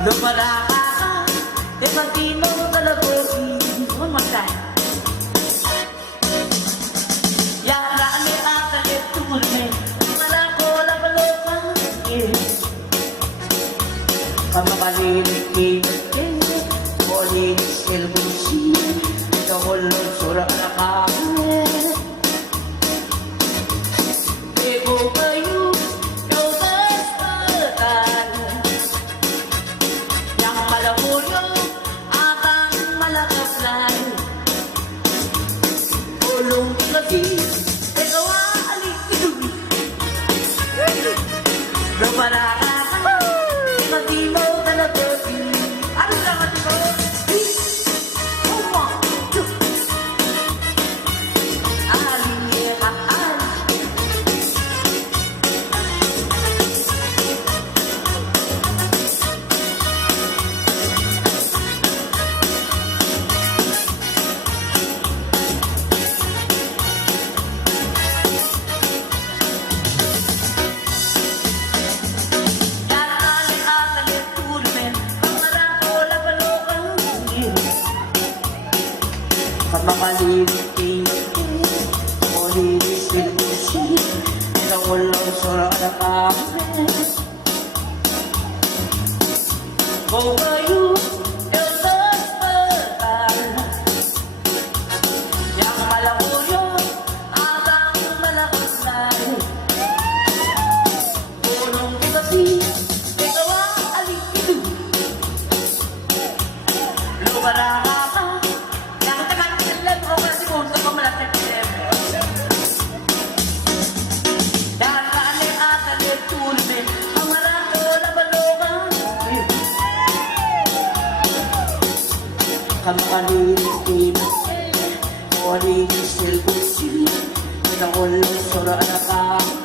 Lumala ka, e pag di mo talagosin. One more time. Yara ni ata e turme, lumala ko la baloka. Kamakalimik Polinis ilbusi, kahulog sura na kami. Ego kayo, ikaw bastatan. Yang malahulyo, akang malakaslan. Ulong gabi, ikaw aalikidumi. Lumala ka, pati mo talaga. Ano naman ito? Kamakalimik Polinis ilbusi, kahulog sura na kami. Kung kayo, ikaw bastatan. Yang malahulyo, akang malakaslan. Punong gabi, ikaw aalikidum. Lumala ka, kamakalimik Polinis ilbusi, kahulog sura na kami.